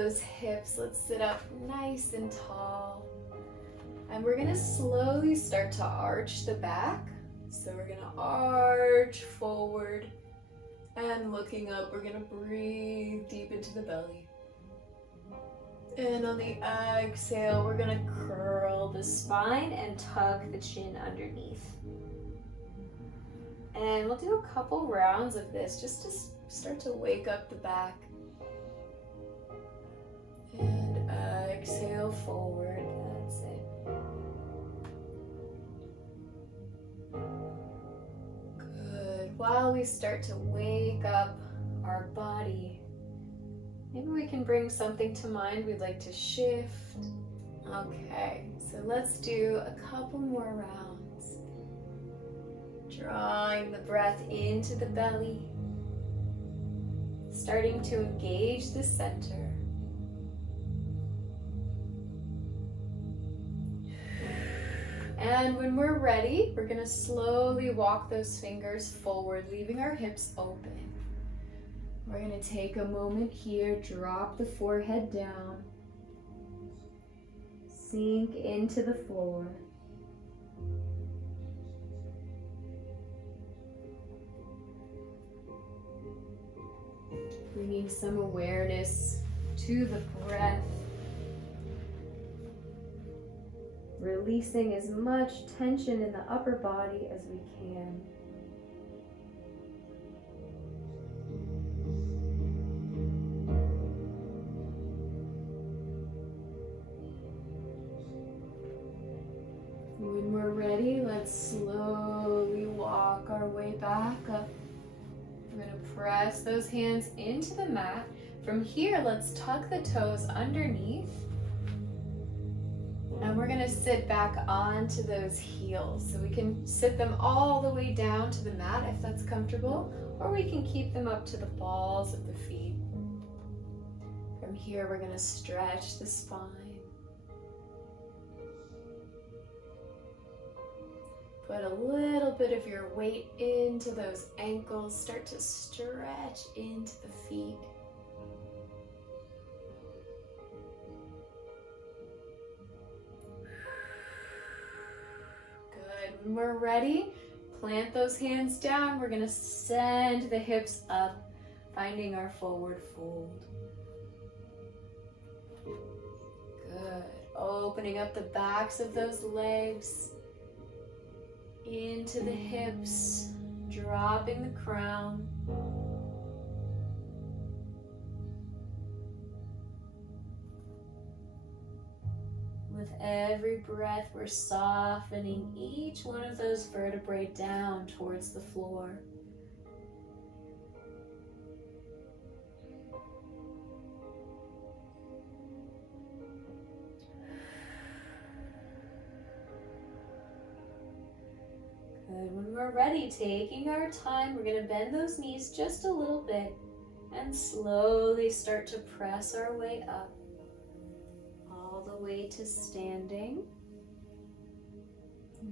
those hips. Let's sit up nice and tall. And we're gonna slowly start to arch the back. So we're gonna arch forward and looking up, we're gonna breathe deep into the belly. And on the exhale, we're gonna curl the spine and tuck the chin underneath. And we'll do a couple rounds of this just to start to wake up the back. And exhale forward, that's it. Good. While we start to wake up our body, maybe we can bring something to mind we'd like to shift. Okay, so let's do a couple more rounds. Drawing the breath into the belly, starting to engage the center. And when we're ready, we're going to slowly walk those fingers forward, leaving our hips open. We're going to take a moment here, drop the forehead down, sink into the floor. Bringing some awareness to the breath. Releasing as much tension in the upper body as we can. When we're ready, let's slowly walk our way back up. We're going to press those hands into the mat. From here, let's tuck the toes underneath. And we're going to sit back onto those heels. So we can sit them all the way down to the mat if that's comfortable, or we can keep them up to the balls of the feet. From here, we're going to stretch the spine. Put a little bit of your weight into those ankles. Start to stretch into the feet. Good. When we're ready, plant those hands down. We're going to send the hips up, finding our forward fold. Good. Opening up the backs of those legs. Into the hips, dropping the crown. With every breath, we're softening each one of those vertebrae down towards the floor. Good. When we're ready, taking our time, we're going to bend those knees just a little bit and slowly start to press our way up, all the way to standing.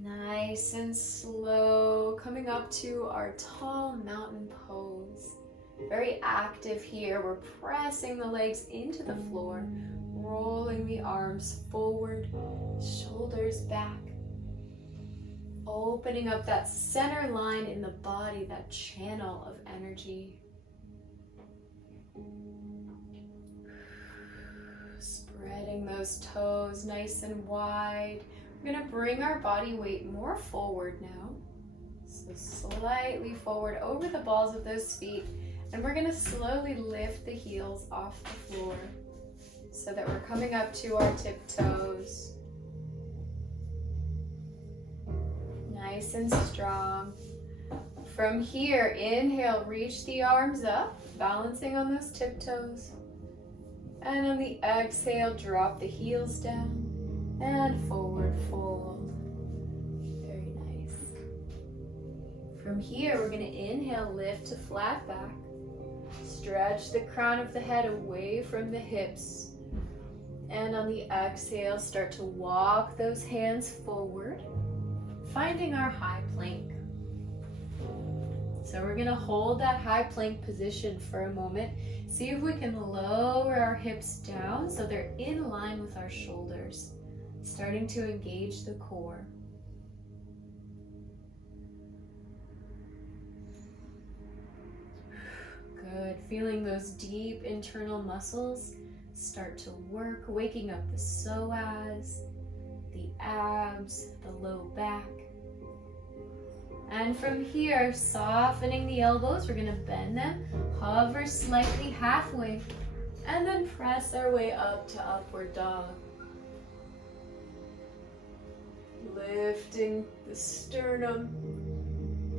Nice and slow, coming up to our tall mountain pose. Very active here. We're pressing the legs into the floor, rolling the arms forward, shoulders back. Opening up that center line in the body, that channel of energy. Spreading those toes nice and wide. We're going to bring our body weight more forward now. So slightly forward over the balls of those feet. And we're going to slowly lift the heels off the floor so that we're coming up to our tiptoes. Nice and strong. From here, inhale, reach the arms up, balancing on those tiptoes. And on the exhale, drop the heels down and forward fold. Very nice. From here, we're going to inhale, lift to flat back. Stretch the crown of the head away from the hips. And on the exhale, start to walk those hands forward, finding our high plank. So we're gonna hold that high plank position for a moment. See if we can lower our hips down so they're in line with our shoulders, starting to engage the core. Good, feeling those deep internal muscles start to work, waking up the psoas, the abs, the low back. And from here, softening the elbows, we're gonna bend them, hover slightly halfway, and then press our way up to upward dog. Lifting the sternum.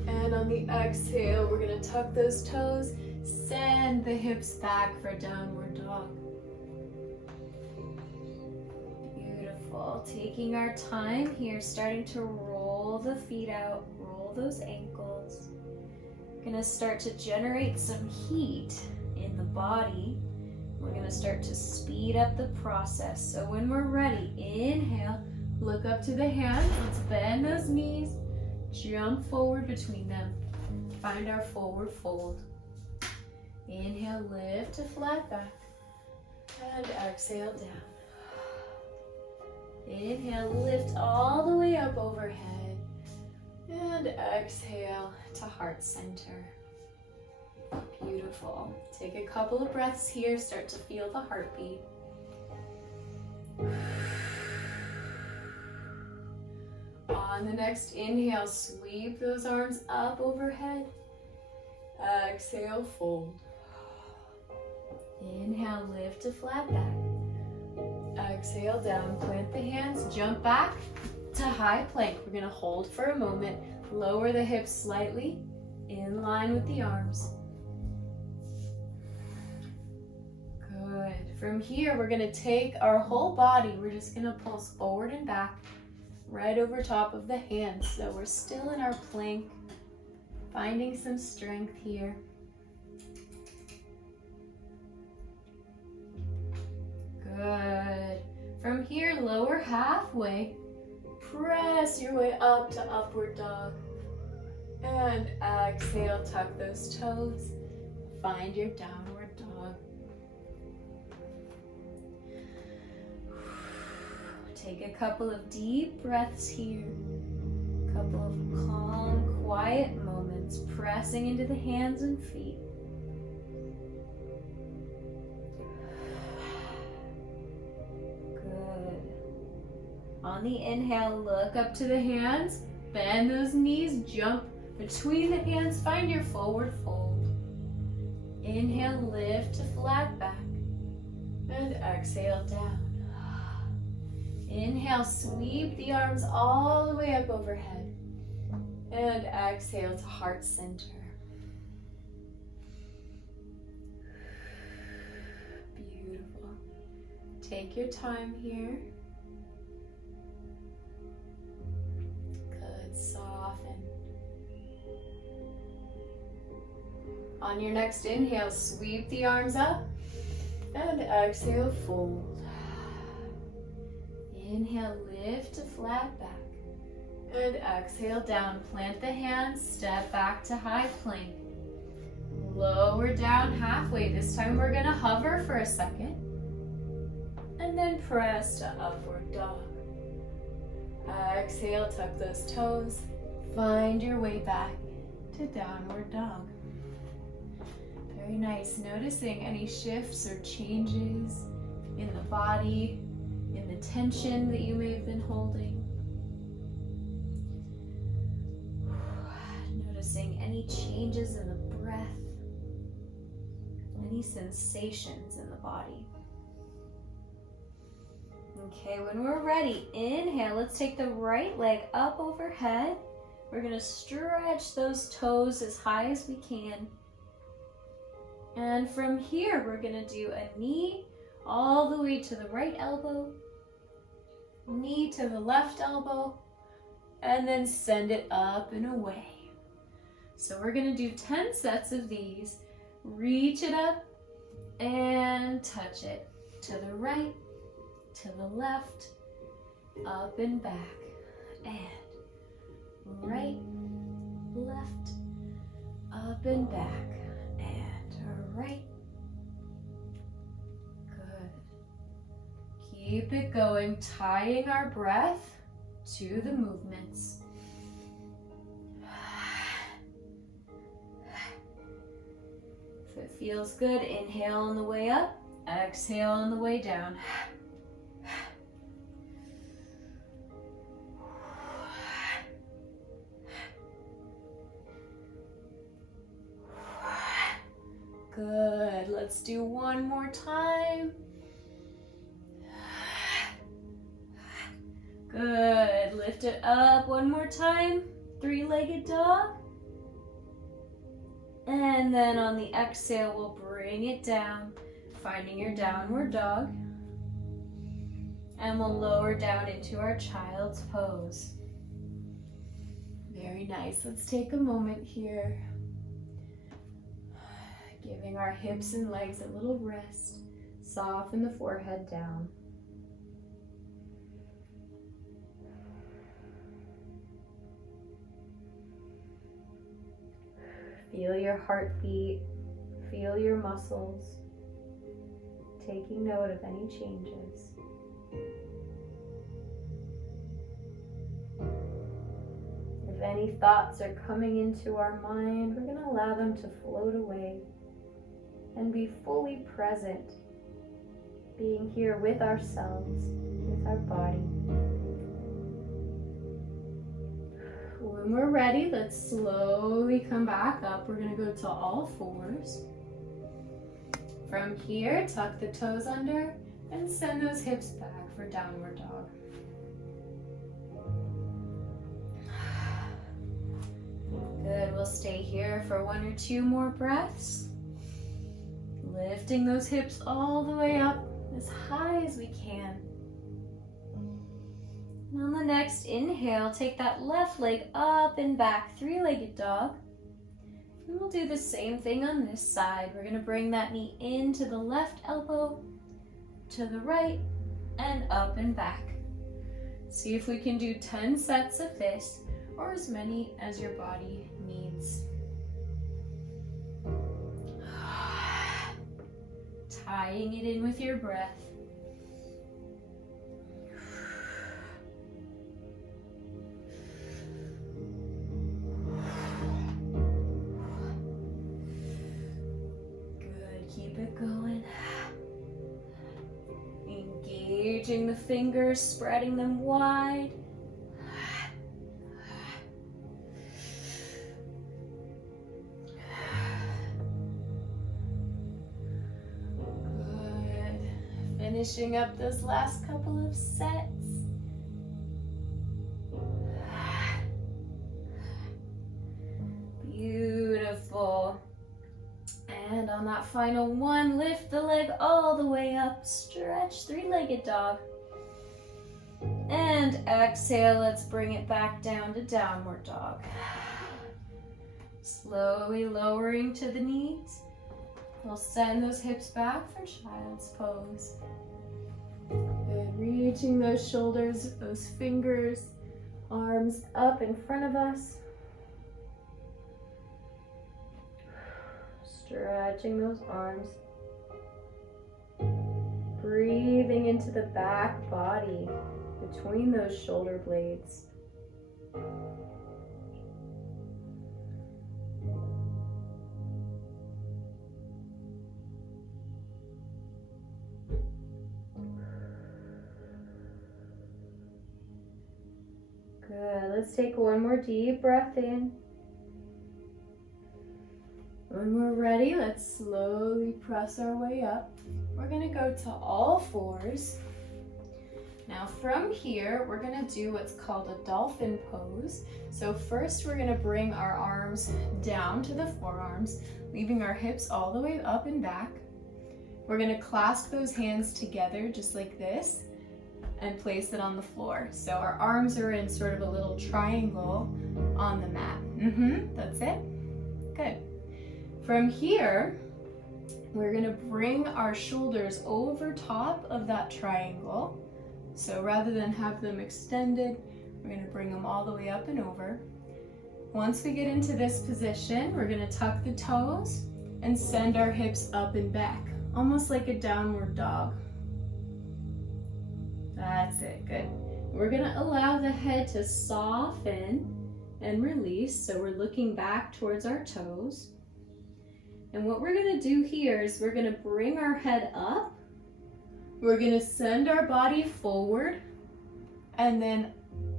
And on the exhale, we're gonna tuck those toes, send the hips back for downward dog. Beautiful. Taking our time here, starting to roll the feet out, roll those ankles. Gonna start to generate some heat in the body. We're gonna start to speed up the process. So when we're ready, inhale, look up to the hands. Let's bend those knees, jump forward between them. Find our forward fold. Inhale, lift to flat back. And exhale down. Inhale, lift all the way up overhead. And exhale to heart center. Beautiful. Take a couple of breaths here. Start to feel the heartbeat. On the next inhale, sweep those arms up overhead. Exhale, fold. Inhale, lift to flat back. Exhale, down, plant the hands, jump back to high plank. We're gonna hold for a moment, lower the hips slightly, in line with the arms. Good. From here, we're gonna take our whole body, we're just gonna pulse forward and back, right over top of the hands. So we're still in our plank, finding some strength here. Good. From here, lower halfway. Press your way up to upward dog. And exhale, tuck those toes. Find your downward dog. Take a couple of deep breaths here. A couple of calm, quiet moments, pressing into the hands and feet. On the inhale, look up to the hands, bend those knees, jump between the hands, find your forward fold. Inhale, lift to flat back, and exhale down. Inhale, sweep the arms all the way up overhead, and exhale to heart center. Beautiful. Take your time here. Soften. On your next inhale, sweep the arms up and exhale, fold. Inhale, lift to flat back and exhale down. Plant the hands, step back to high plank. Lower down halfway. This time we're gonna hover for a second and then press to upward dog. Exhale, tuck those toes. Find your way back to downward dog. Very nice. Noticing any shifts or changes in the body, in the tension that you may have been holding. Noticing any changes in the breath, any sensations in the body. Okay, when we're ready, inhale, let's take the right leg up overhead. We're gonna stretch those toes as high as we can. And from here, we're gonna do a knee all the way to the right elbow, knee to the left elbow, and then send it up and away. So we're gonna do 10 sets of these. Reach it up and touch it to the right, to the left, up and back, and right, left, up and back, and right. Good. Keep it going, tying our breath to the movements. If it feels good, inhale on the way up, exhale on the way down. Good. Let's do one more time. Good. Lift it up one more time. Three-legged dog. And then on the exhale, we'll bring it down, finding your downward dog. And we'll lower down into our child's pose. Very nice. Let's take a moment here. Giving our hips and legs a little rest. Soften the forehead down. Feel your heartbeat. Feel your muscles. Taking note of any changes. If any thoughts are coming into our mind, we're going to allow them to float away and be fully present, being here with ourselves, with our body. When we're ready, let's slowly come back up. We're going to go to all fours. From here, tuck the toes under and send those hips back for downward dog. Good, we'll stay here for 1 or 2 more breaths. Lifting those hips all the way up as high as we can. And on the next inhale, take that left leg up and back, three-legged dog. And we'll do the same thing on this side. We're going to bring that knee into the left elbow, to the right, and up and back. See if we can do 10 sets of this, or as many as your body needs. Tying it in with your breath. Good, keep it going. Engaging the fingers, spreading them wide. Finishing up those last couple of sets. Beautiful. And on that final one, lift the leg all the way up. Stretch, three-legged dog. And exhale, let's bring it back down to downward dog. Slowly lowering to the knees. We'll send those hips back for child's pose. Good, reaching those shoulders, those fingers, arms up in front of us. Stretching those arms. Breathing into the back body between those shoulder blades. Good, let's take one more deep breath in. When we're ready, let's slowly press our way up. We're gonna go to all fours. Now from here, we're gonna do what's called a dolphin pose. So first we're gonna bring our arms down to the forearms, leaving our hips all the way up and back. We're gonna clasp those hands together just like this and place it on the floor. So our arms are in sort of a little triangle on the mat. That's it. Good. From here, we're gonna bring our shoulders over top of that triangle. So So rather than have them extended, we're going to bring them all the way up and over. Once we get into this position, we're gonna tuck the toes and send our hips up and back, almost like a downward dog. That's it, good. We're gonna allow the head to soften and release, so we're looking back towards our toes. And what we're gonna do here is we're gonna bring our head up, we're gonna send our body forward, and then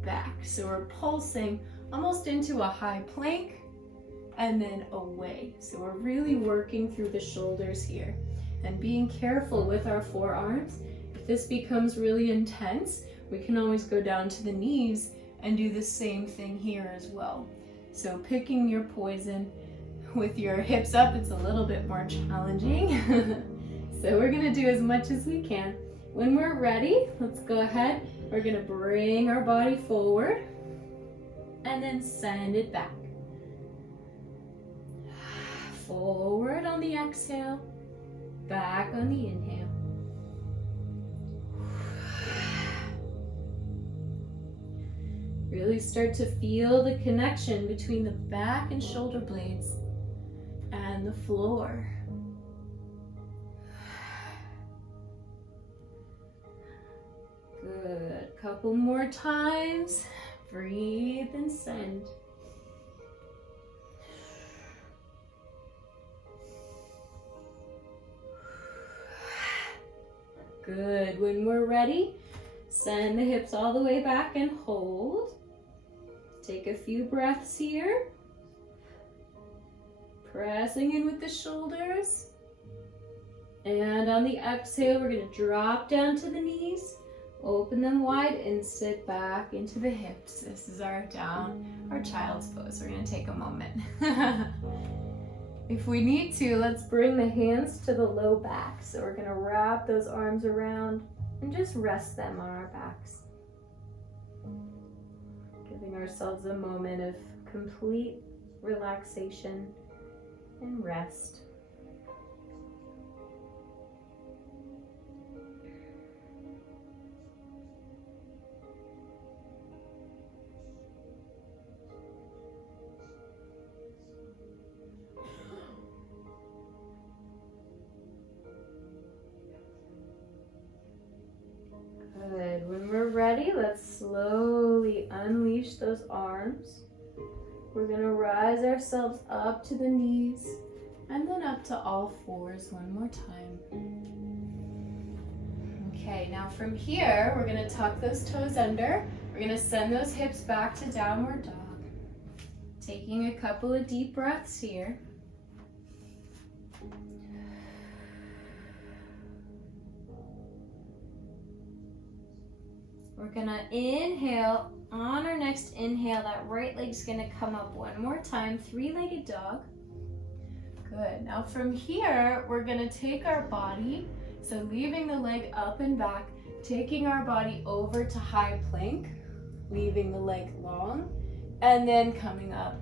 back. So we're pulsing almost into a high plank, and then away. So we're really working through the shoulders here and being careful with our forearms. If this becomes really intense, we can always go down to the knees and do the same thing here as well. So picking your poison. With your hips up, it's a little bit more challenging. So we're gonna do as much as we can. When we're ready, let's go ahead. We're gonna bring our body forward and then send it back. Forward on the exhale, back on the inhale. Really start to feel the connection between the back and shoulder blades and the floor. Good. Couple more times. Breathe and send. Good. When we're ready, send the hips all the way back and hold. Take a few breaths here. Pressing in with the shoulders. And on the exhale, we're going to drop down to the knees, open them wide, and sit back into the hips. This is our child's pose. We're going to take a moment. If we need to, let's bring the hands to the low back. So we're going to wrap those arms around and just rest them on our backs. Giving ourselves a moment of complete relaxation and rest. Good. When we're ready, let's slowly unleash those arms. We're going to rise ourselves up to the knees and then up to all fours one more time. Okay, now from here, we're going to tuck those toes under. We're going to send those hips back to downward dog. Taking a couple of deep breaths here. We're gonna inhale. On our next inhale, that right leg's gonna come up one more time, three-legged dog. Good. Now from here, we're gonna take our body, so leaving the leg up and back, taking our body over to high plank, leaving the leg long, and then coming up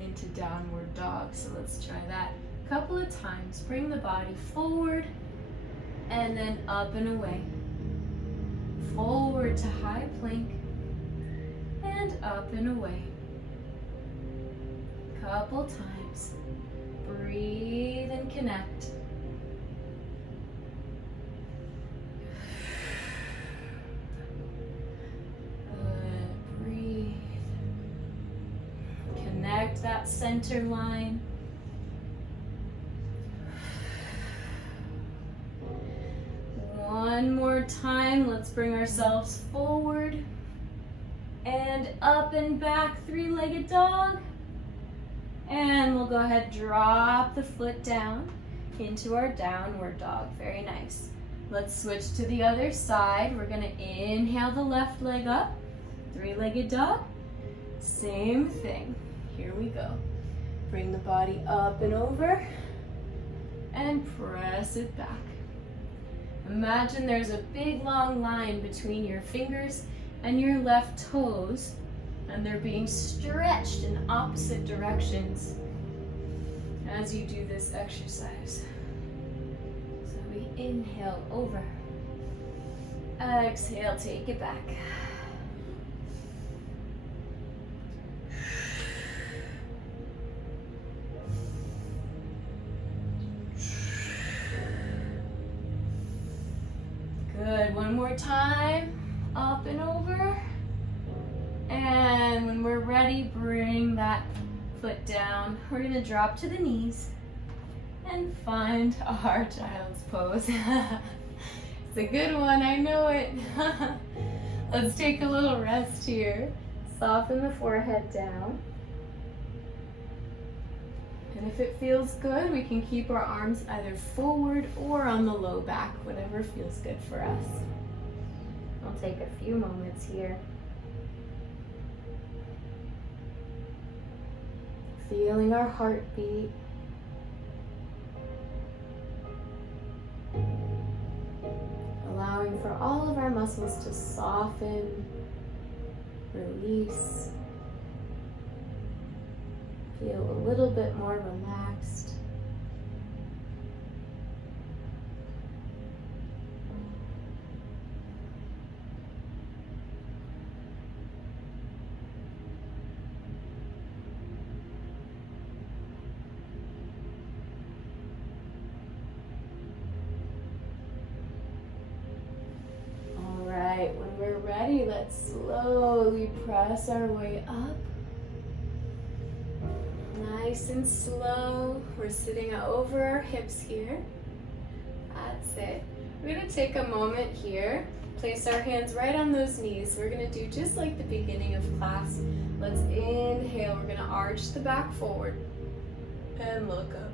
into downward dog. So let's try that a couple of times. Bring the body forward, and then up and away. Forward to high plank and up and away. Couple times. Breathe and connect. Good. Breathe. Connect that center line. One more time, let's bring ourselves forward and up and back, three-legged dog. And we'll go ahead, drop the foot down into our downward dog. Very nice. Let's switch to the other side. We're gonna inhale the left leg up, three-legged dog. Same thing. Here we go. Bring the body up and over and press it back. Imagine there's a big long line between your fingers and your left toes, and they're being stretched in opposite directions as you do this exercise. So we inhale over, exhale, take it back. more time. Up and over. And when we're ready, bring that foot down. We're going to drop to the knees and find our child's pose. It's a good one, I know it. Let's take a little rest here. Soften the forehead down. And if it feels good, we can keep our arms either forward or on the low back, whatever feels good for us. I'll take a few moments here. Feeling our heartbeat. Allowing for all of our muscles to soften, release, feel a little bit more relaxed. When we're ready, let's slowly press our way up. Nice and slow. We're sitting over our hips here. That's it. We're going to take a moment here. Place our hands right on those knees. We're going to do just like the beginning of class. Let's inhale. We're going to arch the back forward and look up.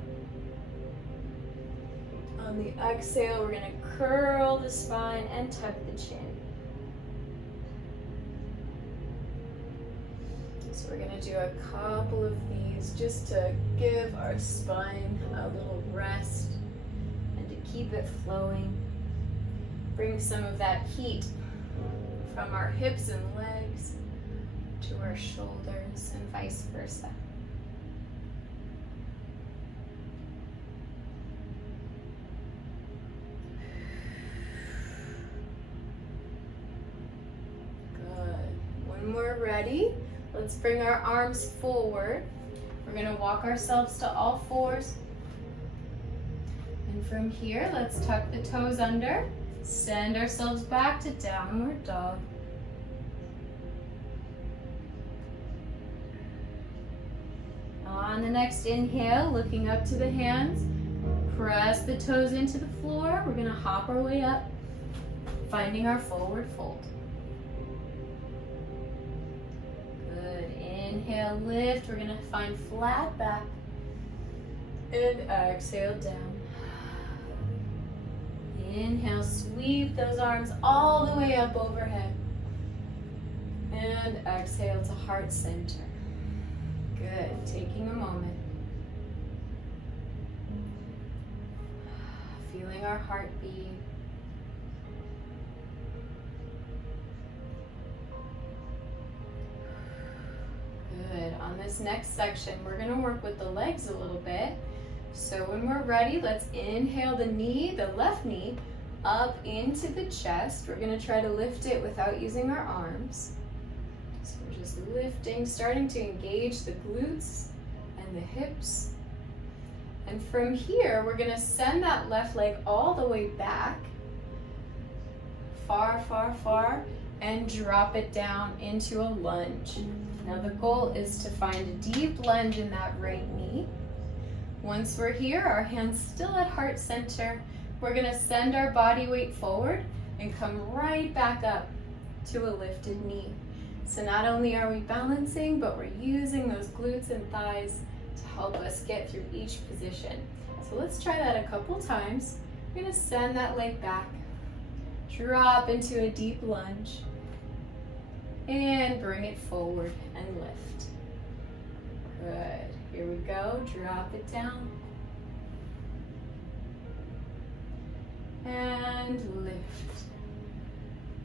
On the exhale, we're going to curl the spine and tuck the chin. So we're going to do a couple of these just to give our spine a little rest and to keep it flowing. Bring some of that heat from our hips and legs to our shoulders and vice versa. Good. When we're ready, let's bring our arms forward. We're going to walk ourselves to all fours. And from here, let's tuck the toes under. Send ourselves back to downward dog. On the next inhale, looking up to the hands, press the toes into the floor. We're going to hop our way up, finding our forward fold. Good. Inhale, lift. We're going to find flat back. And exhale down. Inhale, sweep those arms all the way up overhead. And exhale to heart center. Good. Taking a moment. Feeling our heartbeat. Good. On this next section, we're going to work with the legs a little bit. So when we're ready, let's inhale the knee, the left knee, up into the chest. We're going to try to lift it without using our arms. So we're just lifting, starting to engage the glutes and the hips. And from here, we're going to send that left leg all the way back, far, far, far, and drop it down into a lunge. Now the goal is to find a deep lunge in that right knee. Once we're here, our hands still at heart center, we're going to send our body weight forward and come right back up to a lifted knee. So not only are we balancing, but we're using those glutes and thighs to help us get through each position. So let's try that a couple times. We're going to send that leg back, drop into a deep lunge, and bring it forward and lift. Good. Here we go. Drop it down. And lift.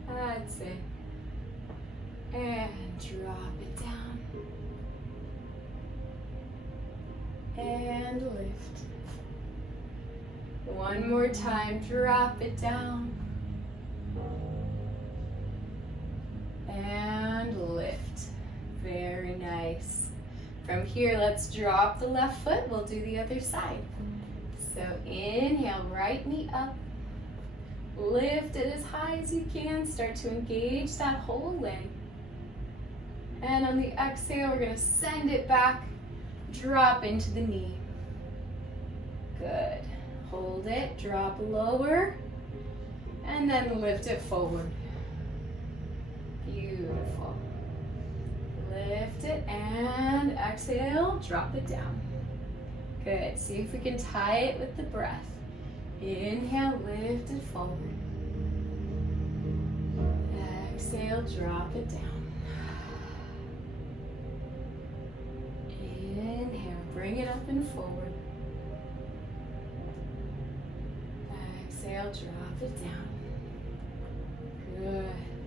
That's it. And drop it down. And lift. One more time. Drop it down. And lift. Very nice. From here, let's drop the left foot. We'll do the other side. So inhale, right knee up. Lift it as high as you can. Start to engage that whole leg. And on the exhale, we're gonna send it back, drop into the knee. Good. Hold it, drop lower, and then lift it forward. Beautiful. Lift it and exhale, drop it down. Good. See if we can tie it with the breath. Inhale, lift it forward. Exhale, drop it down. Inhale, bring it up and forward. Exhale, drop it down. Good.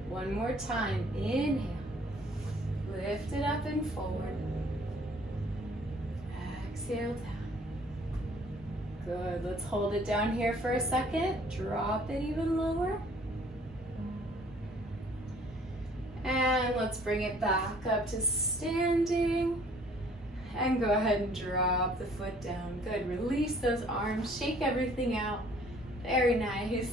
One more time. Inhale. Lift it up and forward. Exhale down. Good. Let's hold it down here for a second. Drop it even lower. And let's bring it back up to standing. And go ahead and drop the foot down. Good. Release those arms. Shake everything out. Very nice.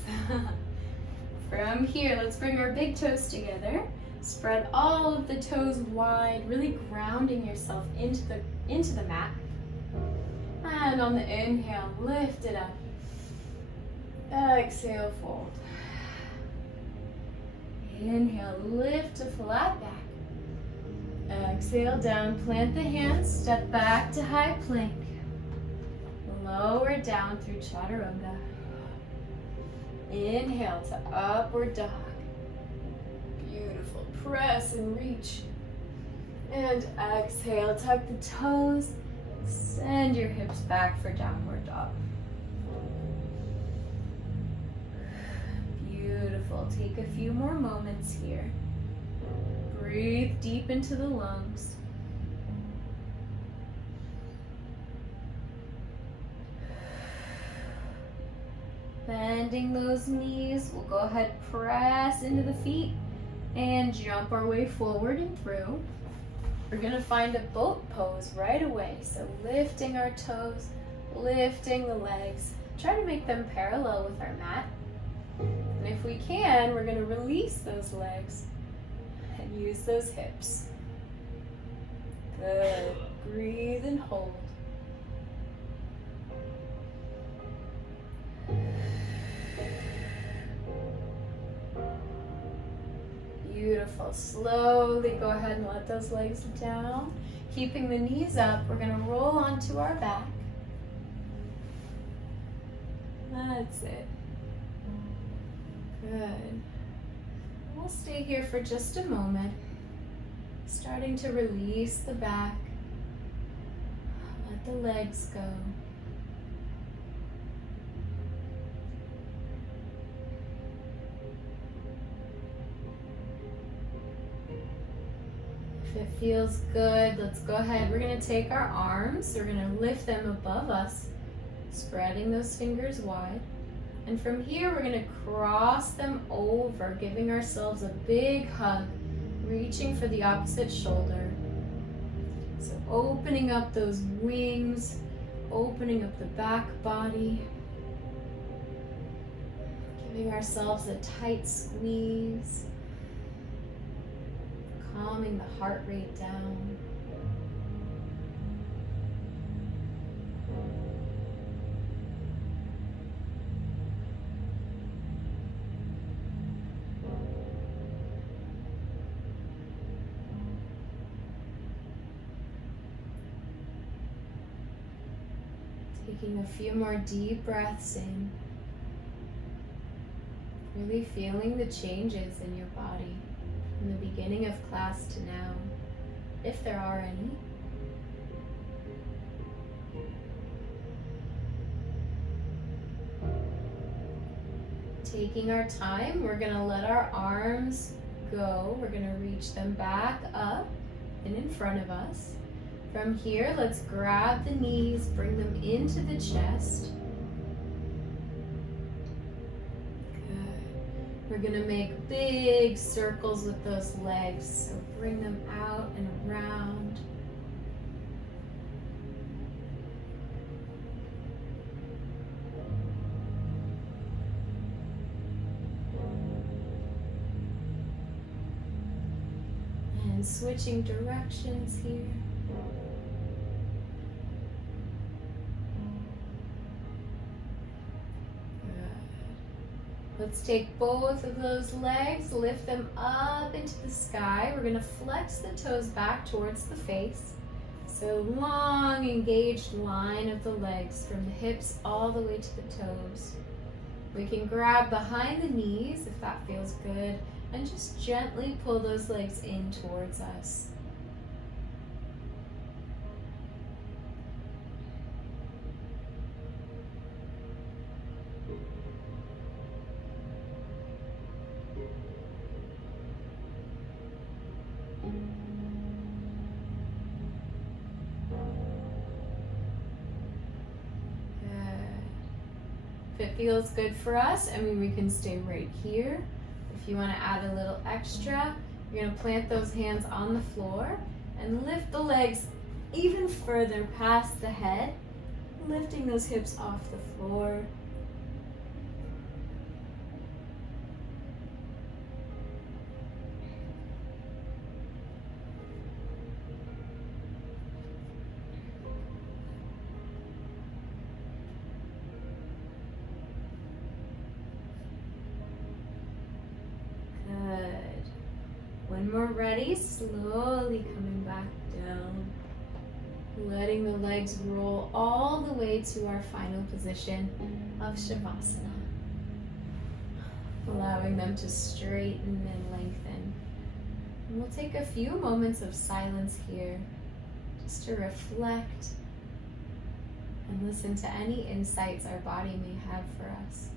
From here, let's bring our big toes together. Spread all of the toes wide, really grounding yourself into the mat. And on the inhale, lift it up. Exhale, fold. Inhale, lift to flat back. Exhale, down, plant the hands, step back to high plank. Lower down through chaturanga. Inhale to upward dog. Beautiful. Press and reach. And exhale, tuck the toes. Send your hips back for downward dog. Beautiful. Take a few more moments here. Breathe deep into the lungs. Bending those knees, we'll go ahead, press into the feet and jump our way forward and through. We're gonna find a boat pose right away. So lifting our toes, lifting the legs. Try to make them parallel with our mat. And if we can, we're gonna release those legs and use those hips. Good. Breathe and hold. Beautiful. Slowly go ahead and let those legs down. Keeping the knees up, we're going to roll onto our back. That's it. Good. We'll stay here for just a moment. Starting to release the back. Let the legs go. If it feels good, let's go ahead. We're going to take our arms. We're going to lift them above us, spreading those fingers wide. And from here, we're going to cross them over, giving ourselves a big hug, reaching for the opposite shoulder. So opening up those wings, opening up the back body, giving ourselves a tight squeeze. Calming the heart rate down. Taking a few more deep breaths in. Really feeling the changes in your body. From the beginning of class to now, if there are any. Taking our time, we're going to let our arms go. We're going to reach them back up and in front of us. From here, let's grab the knees, bring them into the chest. We're going to make big circles with those legs, so bring them out and around. And switching directions here. Let's take both of those legs, lift them up into the sky. We're going to flex the toes back towards the face. So long engaged line of the legs from the hips all the way to the toes. We can grab behind the knees if that feels good and just gently pull those legs in towards us. If it feels good for us, we can stay right here. If you want to add a little extra, you're going to plant those hands on the floor and lift the legs even further past the head, lifting those hips off the floor. When we're ready, slowly coming back down, letting the legs roll all the way to our final position of Shavasana, allowing them to straighten and lengthen. And we'll take a few moments of silence here just to reflect and listen to any insights our body may have for us.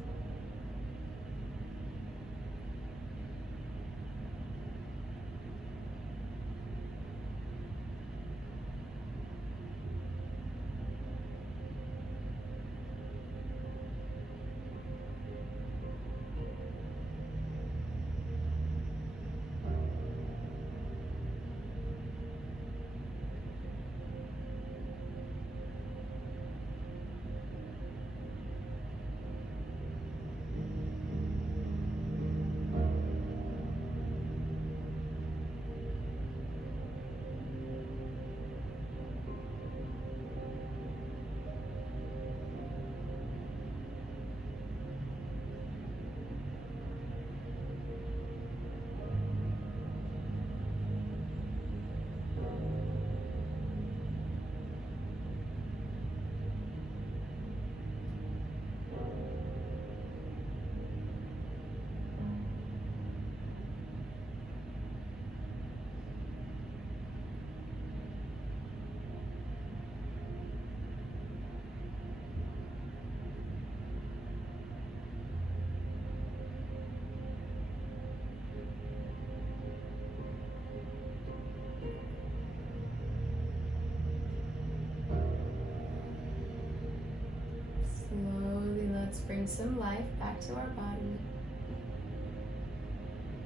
Let's bring some life back to our body.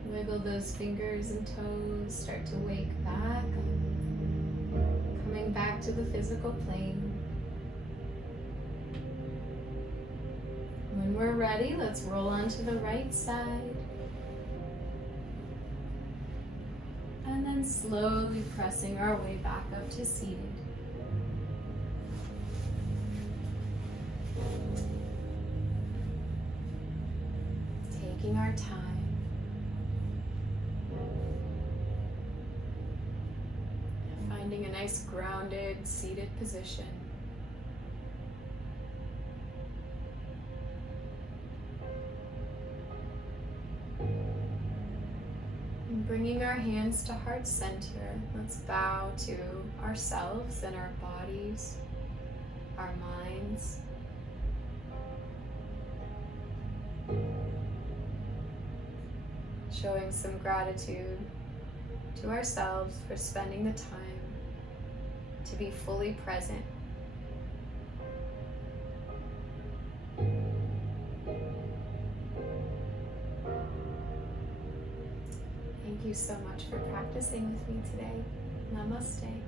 Wiggle those fingers and toes, start to wake back up. Coming back to the physical plane. When we're ready, let's roll onto the right side. And then slowly pressing our way back up to seated. Taking our time. Finding a nice grounded, seated position. And bringing our hands to heart center, let's bow to ourselves and our bodies, our minds. Showing some gratitude to ourselves for spending the time to be fully present. Thank you so much for practicing with me today. Namaste.